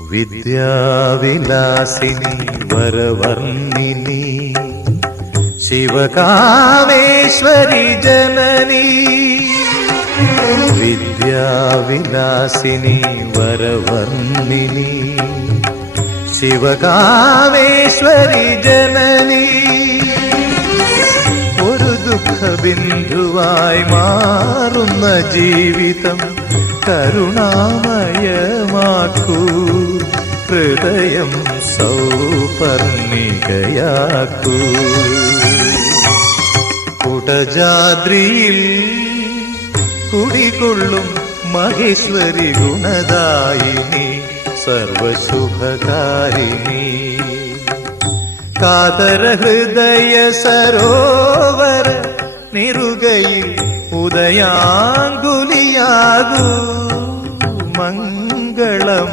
വിദ്യാവിലാസിനി വരവർണ്ണിനി ശിവകാമേശ്വരി ജനനി. വിദ്യാവിലാസിനി വരവർണ്ണിനി ശിവകാമേശ്വരി ജനനി. ഒരു ദുഃഖബിന്ദുവായി മാറുന്ന ജീവിതം കരുണാമയമാക്കൂ, ഹൃദയം സൗപർണികയാക്കൂ. കുടജാദ്രിയിൽ കുടികൊള്ളും മഹേശ്വരി ഗുണദായിനി സർവശുഭകാരിണി. കാതര ഹൃദയ സരോവര നിറുകയിൽ ഉദയാങ്കുലിയാകൂ മംഗളം.